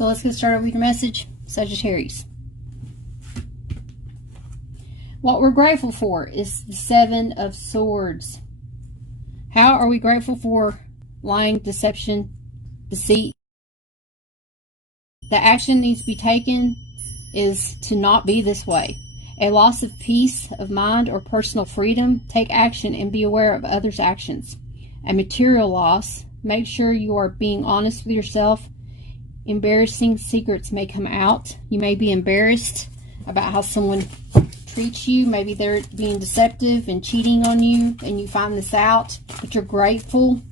So let's get started with your message, Sagittarius. What we're grateful for is the Seven of Swords. How are we grateful for lying, deception, deceit? The action needs to be taken is to not be this way. A loss of peace of mind or personal freedom. Take action and be aware of others' actions. A material loss. Make sure you are being honest with yourself. Embarrassing secrets may come out. You may be embarrassed about how someone treats you. Maybe they're being deceptive and cheating on you, and you find this out, but you're grateful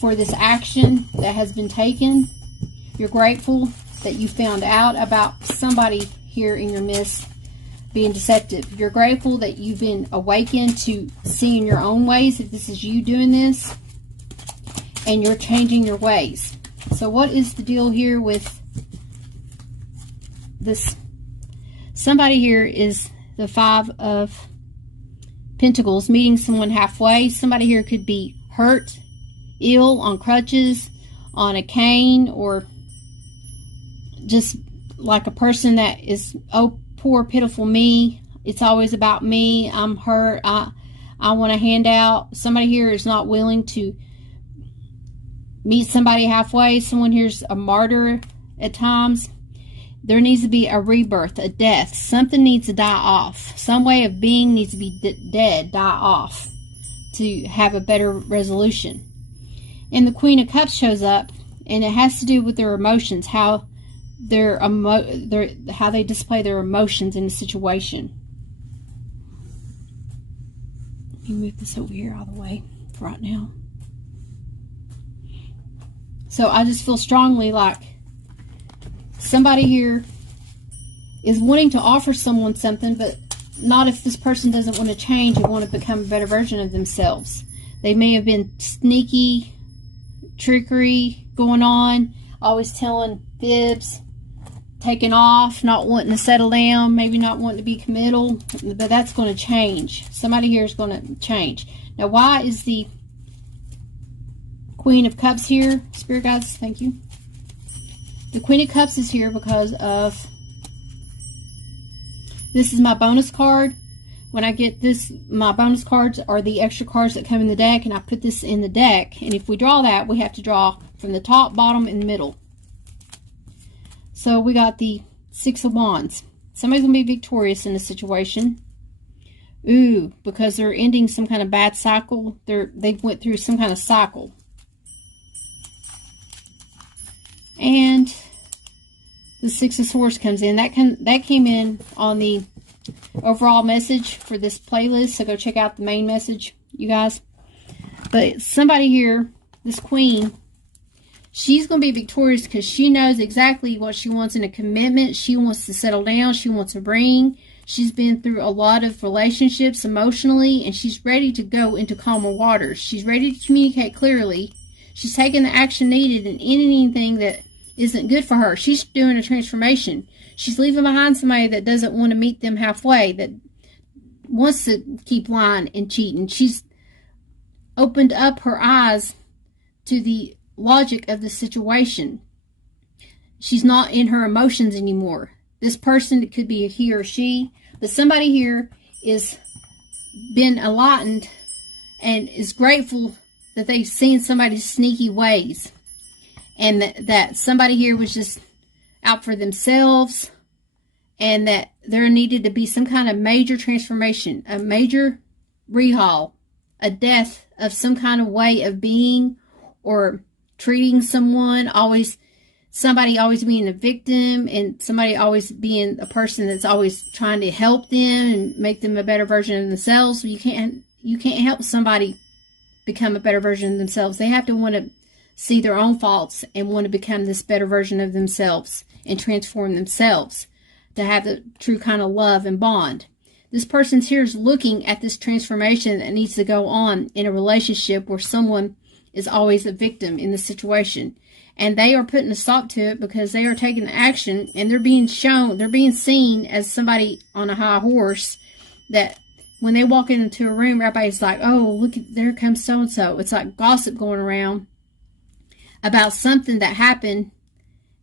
for this action that has been taken. You're grateful that you found out about somebody here in your midst being deceptive. You're grateful that you've been awakened to seeing your own ways, if this is you doing this, and you're changing your ways. So what is the deal here with this? Somebody here is the Five of Pentacles, meeting someone halfway. Somebody here could be hurt, ill, on crutches, on a cane, or just like a person that is, oh, poor, pitiful me. It's always about me. I'm hurt. I want a handout. Somebody here is not willing to meet somebody halfway. Someone here's a martyr at times. There needs to be a rebirth, a death. Something needs to die off. Some way of being needs to be dead, die off, to have a better resolution. And the Queen of Cups shows up, and it has to do with their emotions, how how they display their emotions in a situation. Let me move this over here all the way for right now. So I just feel strongly like somebody here is wanting to offer someone something, but not if this person doesn't want to change and want to become a better version of themselves. They may have been sneaky, trickery going on, always telling fibs, taking off, not wanting to settle down, maybe not wanting to be committal, but that's going to change. Somebody here is going to change. Now, why is the Queen of Cups here? Spirit guides, thank you. The Queen of Cups is here because of, this is my bonus card. When I get this, my bonus cards are the extra cards that come in the deck, and I put this in the deck. And if we draw that, we have to draw from the top, bottom, and the middle. So we got the Six of Wands. Somebody's going to be victorious in this situation. Ooh, because they're ending some kind of bad cycle. They went through some kind of cycle. And the Six of Swords comes in. That came in on the overall message for this playlist. So go check out the main message, you guys. But somebody here, this Queen, she's going to be victorious because she knows exactly what she wants in a commitment. She wants to settle down. She wants a ring. She's been through a lot of relationships emotionally, and she's ready to go into calmer waters. She's ready to communicate clearly. She's taking the action needed in anything that isn't good for her. She's doing a transformation. She's leaving behind somebody that doesn't want to meet them halfway, that wants to keep lying and cheating. She's opened up her eyes to the logic of the situation. She's not in her emotions anymore. This person, it could be a he or she, but somebody here is been enlightened and is grateful that they've seen somebody's sneaky ways, and that somebody here was just out for themselves, and that there needed to be some kind of major transformation, a major rehaul, a death of some kind of way of being or treating someone, somebody always being a victim, and somebody always being a person that's always trying to help them and make them a better version of themselves. So you can't help somebody become a better version of themselves. They have to want to see their own faults and want to become this better version of themselves and transform themselves to have the true kind of love and bond. This person's here is looking at this transformation that needs to go on in a relationship where someone is always a victim in the situation. And they are putting a stop to it because they are taking action, and they're being seen as somebody on a high horse, that when they walk into a room, everybody's like, oh, look, there comes so-and-so. It's like gossip going around about something that happened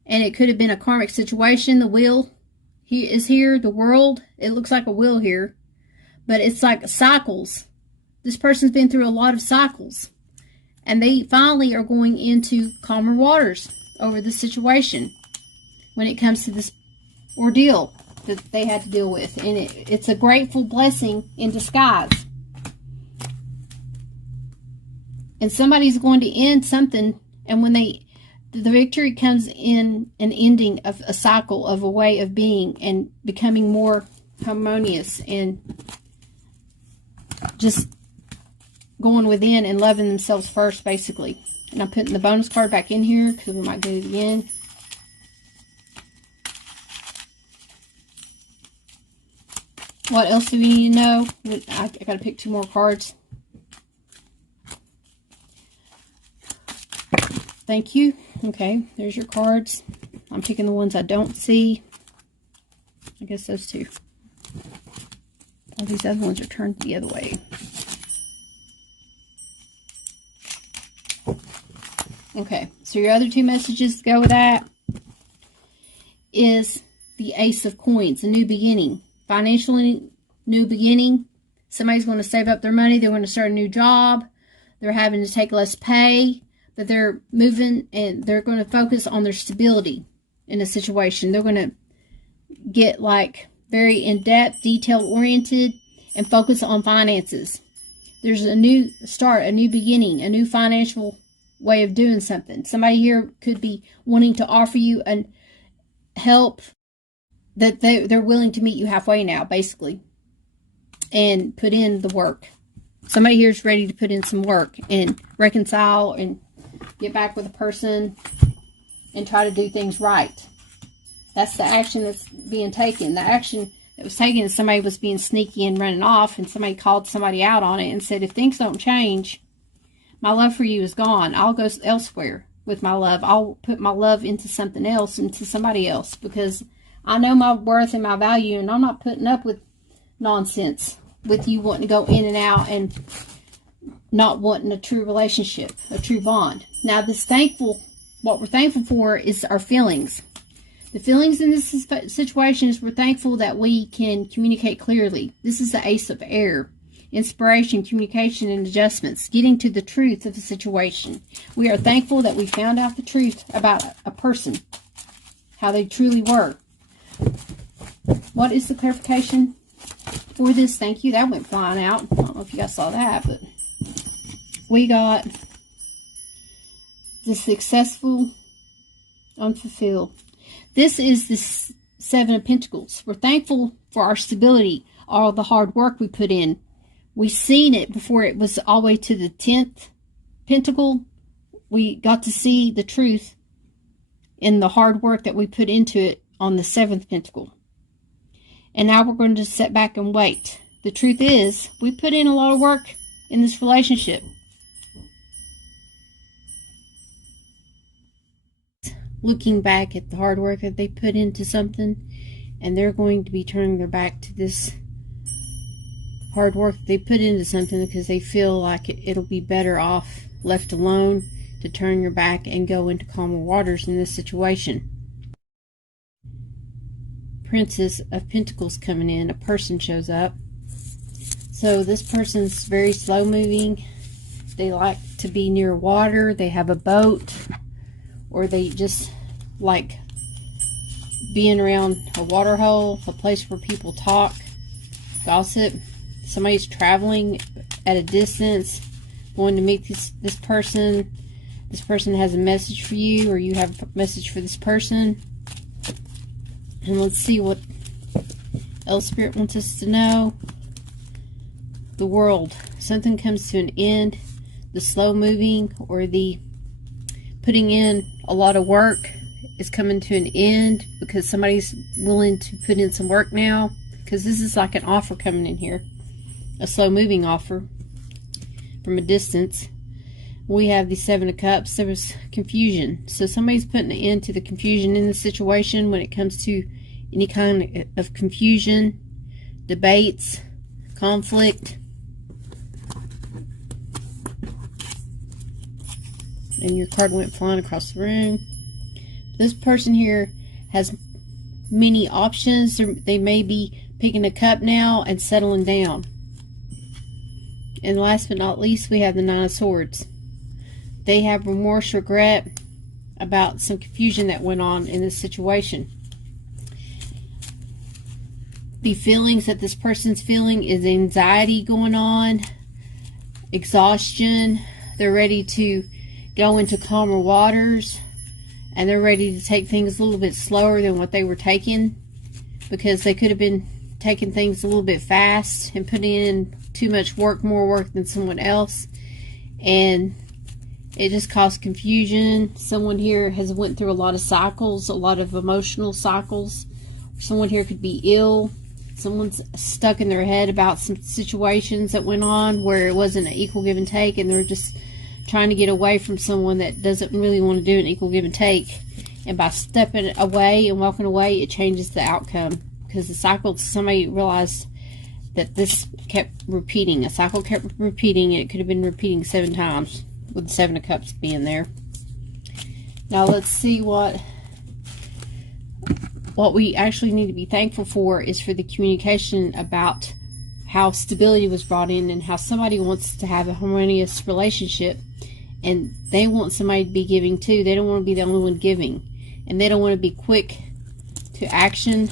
And it could have been a karmic situation. The wheel is here, the world. It looks like a wheel here. But it's like cycles. This person's been through a lot of cycles. And they finally are going into calmer waters over the situation when it comes to this ordeal that they had to deal with. And it's a grateful blessing in disguise. And somebody's going to end something, and when the victory comes in an ending of a cycle of a way of being and becoming more harmonious and just going within and loving themselves first, basically. And I'm putting the bonus card back in here because we might do it again. What else do we need to know? I got to pick 2 more cards. Thank you. Okay, there's your cards. I'm picking the ones I don't see. I guess those 2. All these other ones are turned the other way. Okay, so your other 2 messages to go with that is the Ace of Coins, a new beginning. Financially, new beginning. Somebody's going to save up their money. They're going to start a new job. They're having to take less pay. That they're moving and they're going to focus on their stability in a situation. They're going to get like very in-depth, detail-oriented, and focus on finances. There's a new start, a new beginning, a new financial way of doing something. Somebody here could be wanting to offer you help that they're willing to meet you halfway now, basically, and put in the work. Somebody here is ready to put in some work and reconcile and get back with a person and try to do things right. That's the action that's being taken. The action that was taken is somebody was being sneaky and running off, and somebody called somebody out on it and said, if things don't change, my love for you is gone. I'll go elsewhere with my love. I'll put my love into something else, into somebody else, because I know my worth and my value, and I'm not putting up with nonsense with you wanting to go in and out and not wanting a true relationship, a true bond. Now, what we're thankful for is our feelings. The feelings in this situation is we're thankful that we can communicate clearly. This is the Ace of Air. Inspiration, communication, and adjustments. Getting to the truth of the situation. We are thankful that we found out the truth about a person. How they truly were. What is the clarification for this? Thank you. That went flying out. I don't know if you guys saw that, but we got the successful, unfulfilled. This is the 7 of Pentacles. We're thankful for our stability, all the hard work we put in. We've seen it before it was all the way to the 10th Pentacle. We got to see the truth in the hard work that we put into it on the 7th Pentacle. And now we're going to sit back and wait. The truth is, we put in a lot of work in this relationship. Looking back at the hard work that they put into something, and they're going to be turning their back to this hard work they put into something because they feel like it'll be better off left alone, to turn your back and go into calmer waters in this situation. Princess of Pentacles coming in. A person shows up. So this person's very slow moving. They like to be near water. They have a boat, or they just like being around a water hole, a place where people talk, gossip. Somebody's traveling at a distance, going to meet this person. This person has a message for you, or you have a message for this person. And let's see what else Spirit wants us to know. The World. Something comes to an end. The slow moving, or the putting in a lot of work, is coming to an end because somebody's willing to put in some work now. Because this is like an offer coming in here. A slow moving offer from a distance. We have the 7 of Cups. There was confusion. So somebody's putting an end to the confusion in the situation when it comes to any kind of confusion, debates, conflict. And your card went flying across the room. this person here has many options. They may be picking a cup now and settling down. And last but not least, we have the Nine of Swords. They have remorse, regret about some confusion that went on in this situation. The feelings that this person's feeling is anxiety going on, exhaustion. They're ready to go into calmer waters, and they're ready to take things a little bit slower than what they were taking, because they could have been taking things a little bit fast and putting in too much work, more work than someone else, and it just caused confusion. Someone here has went through a lot of cycles, a lot of emotional cycles. Someone here could be ill. Someone's stuck in their head about some situations that went on where it wasn't an equal give and take, and they're just trying to get away from someone that doesn't really want to do an equal give and take. And by stepping away and walking away, it changes the outcome, because the cycle, somebody realized that this kept repeating. A cycle kept repeating, and it could have been repeating 7 times, with the 7 of Cups being there. Now let's see what we actually need to be thankful for is for the communication about how stability was brought in, and how somebody wants to have a harmonious relationship, and they want somebody to be giving too. They don't want to be the only one giving, and they don't want to be quick to action.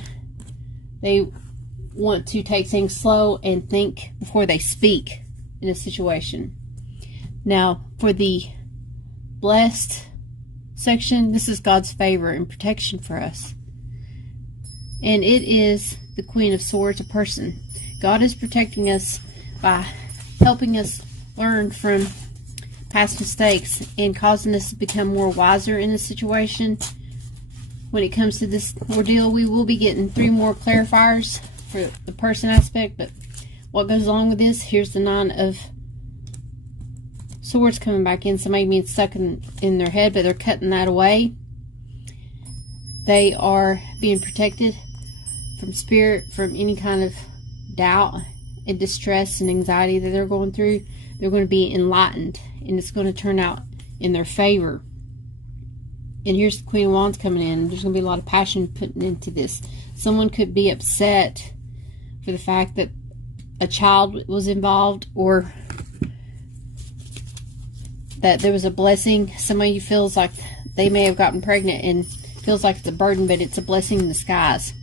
They want to take things slow and think before they speak in a situation. Now, for the blessed section, this is God's favor and protection for us. And it is the Queen of Swords, a person. God is protecting us by helping us learn from past mistakes and causing us to become more wiser in this situation. When it comes to this ordeal, we will be getting 3 more clarifiers for the person aspect, but what goes along with this, here's the Nine of Swords coming back in. Somebody being stuck in their head, but they're cutting that away. They are being protected from spirit, from any kind of doubt and distress and anxiety that they're going through. They're going to be enlightened, and it's going to turn out in their favor. And here's the Queen of Wands coming in. There's going to be a lot of passion put into this. Someone could be upset for the fact that a child was involved, or that there was a blessing. Somebody feels like they may have gotten pregnant and feels like it's a burden, but it's a blessing in disguise.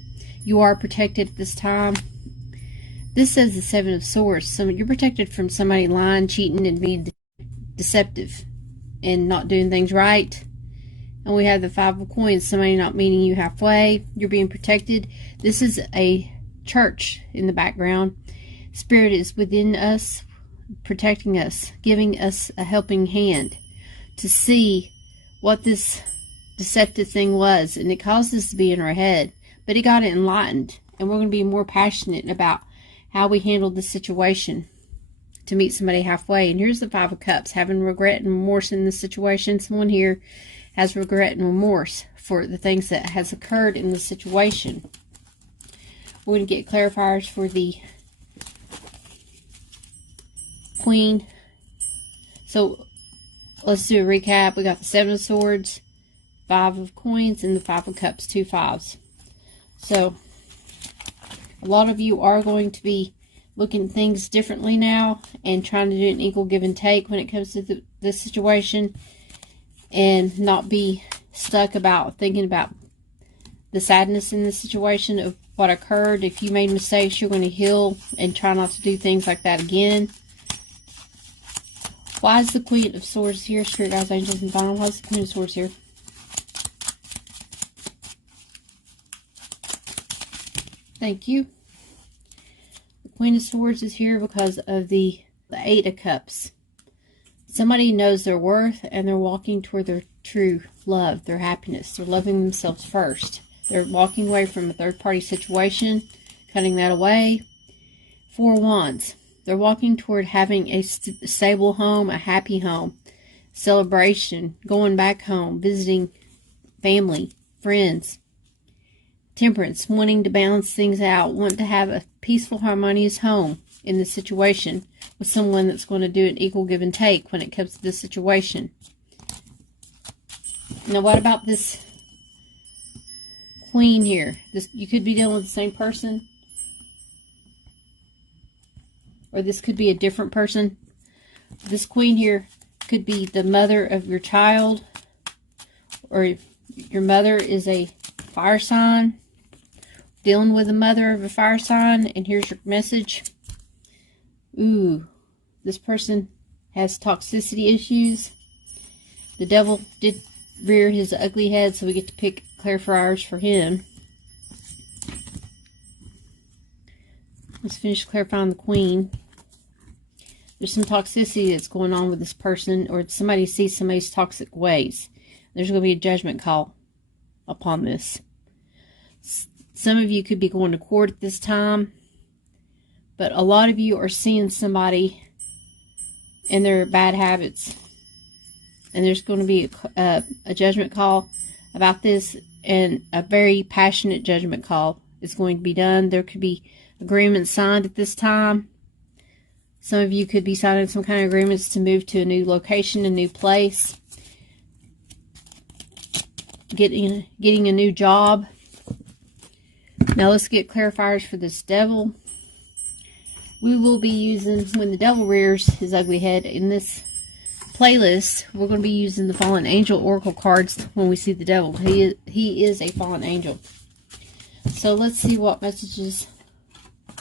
You are protected at this time. This says the Seven of Swords. So you're protected from somebody lying, cheating, and being deceptive and not doing things right. And we have the Five of Coins. Somebody not meeting you halfway. You're being protected. This is a church in the background. Spirit is within us, protecting us, giving us a helping hand to see what this deceptive thing was. And it caused us to be in our head, but it got it enlightened. And we're going to be more passionate about how we handled the situation to meet somebody halfway. And here's the Five of Cups, having regret and remorse in this situation. Someone here has regret and remorse for the things that has occurred in the situation. We're going to get clarifiers for the Queen. So let's do a recap. We got the Seven of Swords, Five of Coins, and the Five of Cups, 2 5s. So a lot of you are going to be looking at things differently now and trying to do an equal give and take when it comes to this situation, and not be stuck about thinking about the sadness in the situation of what occurred. If you made mistakes, you're going to heal and try not to do things like that again. Why is the Queen of Swords here? Spirit guides, angels, and final. Why is the Queen of Swords here? Thank you. The Queen of Swords is here because of the Eight of Cups. Somebody knows their worth, and they're walking toward their true love, their happiness. They're loving themselves first. They're walking away from a third-party situation, cutting that away. Four of Wands. They're walking toward having a stable home, a happy home, celebration, going back home, visiting family, friends. Temperance, wanting to balance things out, want to have a peaceful, harmonious home in this situation with someone that's going to do an equal give and take when it comes to this situation. Now, what about this queen here. This, you could be dealing with the same person, or this could be a different person. This queen here could be the mother of your child, or your mother is a fire sign, dealing with the mother of a fire sign. And here's your message. Ooh, this person has toxicity issues. The devil did rear his ugly head, so we get to pick clarifiers for him. Let's finish clarifying the queen. There's some toxicity that's going on with this person, or somebody sees somebody's toxic ways. There's going to be a judgment call upon this. Some of you could be going to court at this time, but a lot of you are seeing somebody and their bad habits. And there's going to be a judgment call about this, and a very passionate judgment call is going to be done. There could be agreements signed at this time. Some of you could be signing some kind of agreements to move to a new location, a new place, getting a new job. Now let's get clarifiers for this devil. We will be using, when the devil rears his ugly head in this playlist, we're going to be using the fallen angel oracle cards when we see the devil. He is a fallen angel. So let's see what messages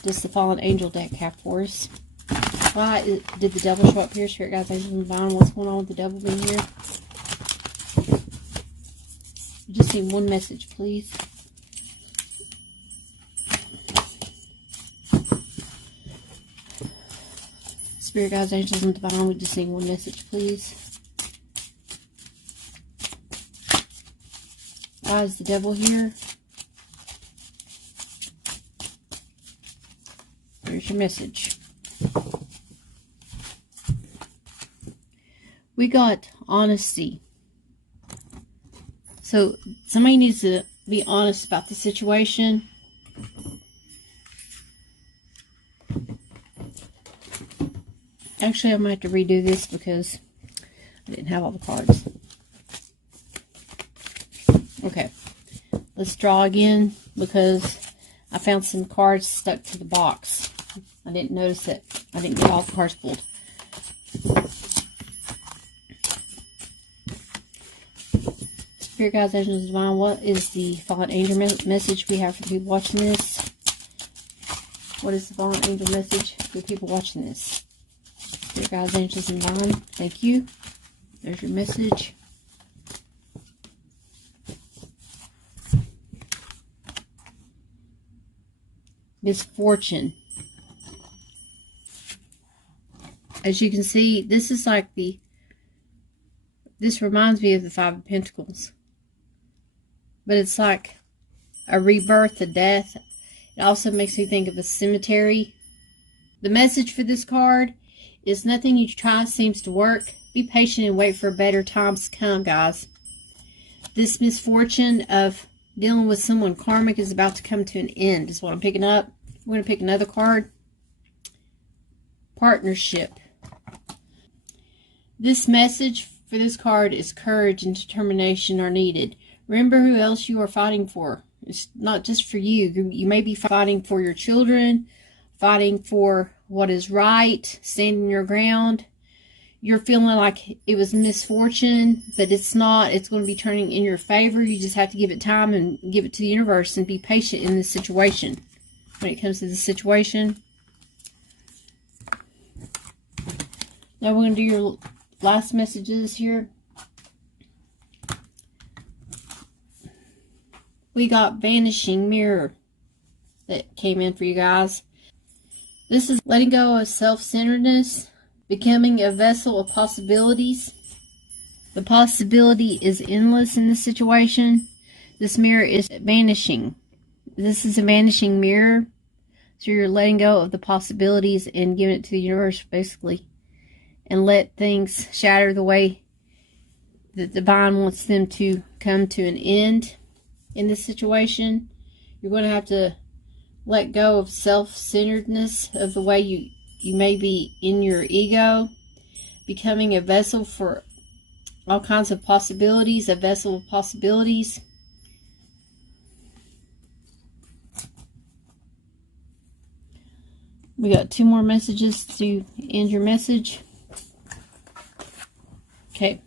does the fallen angel deck have for us. Why did the devil show up here? Spirit guides, angels, and divine. What's going on with the devil being here? Just need one message, please. Spirit guides, angels, and divine, we just need one message, please. Why is the devil here? There's your message. We got honesty. So somebody needs to be honest about the situation. Actually, I'm going to have to redo this because I didn't have all the cards. Okay. Let's draw again because I found some cards stuck to the box. I didn't notice it. I didn't get all the cards pulled. Spirit guides, angels, and divine, what is the fallen angel message we have for the people watching this? What is the fallen angel message for the people watching this? Spirit guides, angels, and divine, thank you. There's your message. Misfortune. As you can see, this is like this reminds me of the Five of Pentacles. But it's like a rebirth, a death. It also makes me think of a cemetery. The message for this card is nothing you try seems to work. Be patient and wait for better times to come, guys. This misfortune of dealing with someone karmic is about to come to an end, is what I'm picking up. We're going to pick another card. Partnership. This message for this card is courage and determination are needed. Remember who else you are fighting for. It's not just for you. You may be fighting for your children, fighting for what is right, standing your ground. You're feeling like it was misfortune, but it's not. It's going to be turning in your favor. You just have to give it time and give it to the universe and be patient in this situation. When it comes to the situation. Now we're going to do your last messages here. We got Vanishing Mirror that came in for you guys. This is letting go of self-centeredness, becoming a vessel of possibilities. The possibility is endless in this situation. This mirror is vanishing. This is a vanishing mirror. So you're letting go of the possibilities and giving it to the universe, basically. And let things shatter the way that the divine wants them to come to an end in this situation. You're going to have to let go of self-centeredness, of the way you may be in your ego, becoming a vessel for all kinds of possibilities, a vessel of possibilities. We got 2 more messages to end your message. Okay.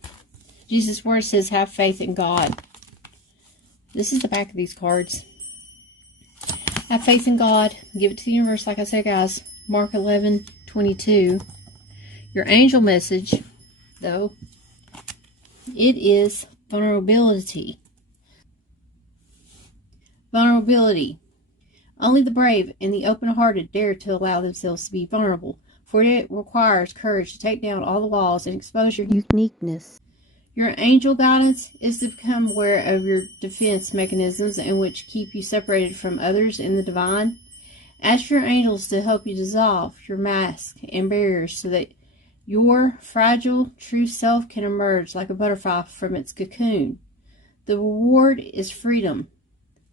Jesus' word says, have faith in God. This is the back of these cards. Have faith in God. Give it to the universe, like I said, guys. Mark 11:22. Your angel message, though, it is vulnerability. Vulnerability. Only the brave and the open-hearted dare to allow themselves to be vulnerable, for it requires courage to take down all the walls and expose your uniqueness. Your angel guidance is to become aware of your defense mechanisms and which keep you separated from others in the divine. Ask your angels to help you dissolve your mask and barriers so that your fragile, true self can emerge like a butterfly from its cocoon. The reward is freedom,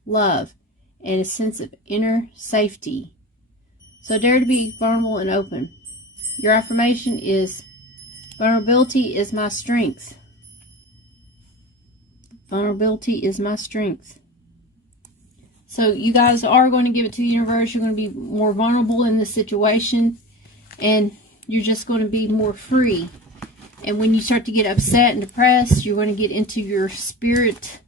love, and a sense of inner safety. So dare to be vulnerable and open. Your affirmation is, vulnerability is my strength. Vulnerability is my strength. So you guys are going to give it to the universe. You're going to be more vulnerable in this situation. And you're just going to be more free. And when you start to get upset and depressed, you're going to get into your spirit.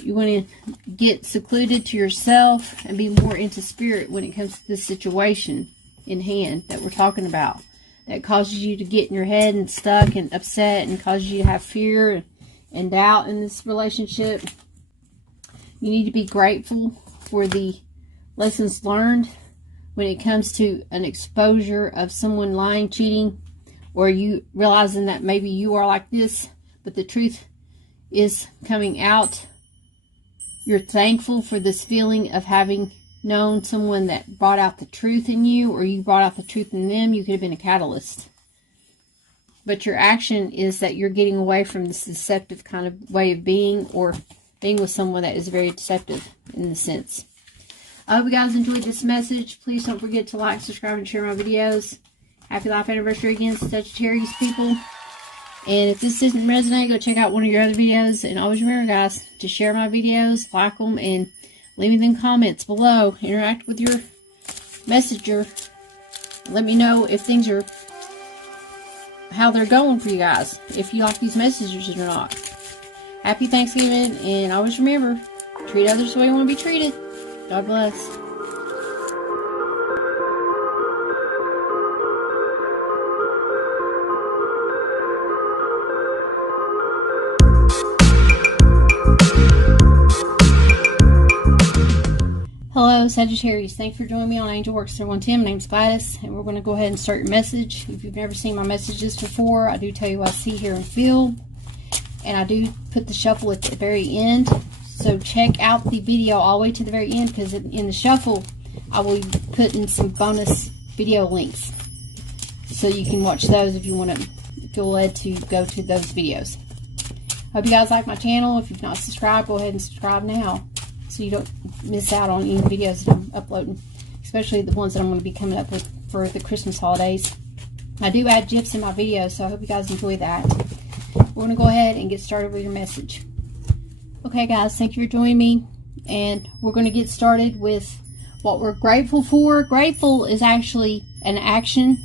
You're going to get secluded to yourself and be more into spirit when it comes to this situation in hand that we're talking about. That causes you to get in your head and stuck and upset and causes you to have fear and doubt in this relationship. You need to be grateful for the lessons learned when it comes to an exposure of someone lying, cheating, or you realizing that maybe you are like this, but the truth is coming out. You're thankful for this feeling of having known someone that brought out the truth in you, or you brought out the truth in them. You could have been a catalyst. But your action is that you're getting away from this deceptive kind of way of being, or being with someone that is very deceptive in the sense. I hope you guys enjoyed this message. Please don't forget to like, subscribe, and share my videos. Happy life anniversary again, Sagittarius people. And if this doesn't resonate, go check out one of your other videos. And always remember, guys, to share my videos, like them, and leave me them comments below. Interact with your messenger. Let me know if things are, how they're going for you guys. If you like these messages or not. Happy Thanksgiving, and always remember, treat others the way you want to be treated. God bless. Hello, Sagittarius. Thanks for joining me on Angel Works 110. My name's Gladys, and we're going to go ahead and start your message. If you've never seen my messages before, I do tell you what I see, hear, and feel. And I do put the shuffle at the very end. So check out the video all the way to the very end, because in the shuffle, I will be putting some bonus video links. So you can watch those if you want to feel led to go to those videos. Hope you guys like my channel. If you've not subscribed, go ahead and subscribe now, so you don't miss out on any videos that I'm uploading, especially the ones that I'm going to be coming up with for the Christmas holidays. I do add GIFs in my videos, so I hope you guys enjoy that. We're going to go ahead and get started with your message. Okay, guys, thank you for joining me, and we're going to get started with what we're grateful for. Grateful is actually an action,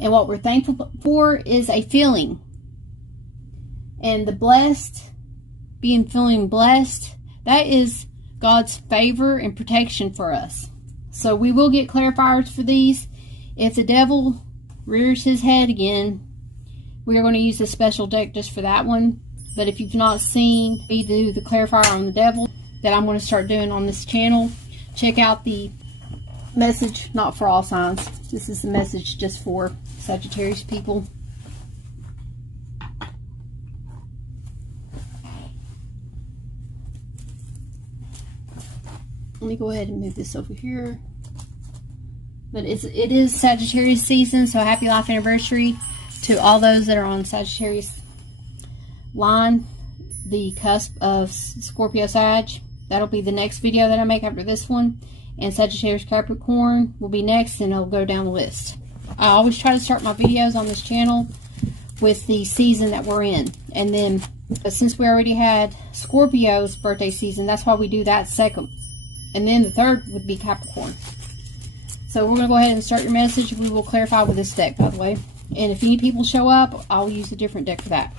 and what we're thankful for is a feeling. And the blessed, feeling blessed, that is God's favor and protection for us. So we will get clarifiers for these. If the devil rears his head again, we are going to use a special deck just for that one. But if you've not seen me do the clarifier on the devil that I'm going to start doing on this channel, check out the message, not for all signs. This is the message just for Sagittarius people. Let me go ahead and move this over here. But it is Sagittarius season, so happy life anniversary to all those that are on Sagittarius line, the cusp of Scorpio Sag. That'll be the next video that I make after this one. And Sagittarius Capricorn will be next, and it'll go down the list. I always try to start my videos on this channel with the season that we're in. And then, since we already had Scorpio's birthday season, that's why we do that second. And then the third would be Capricorn. So we're going to go ahead and start your message. We will clarify with this deck, by the way. And if any people show up, I'll use a different deck for that.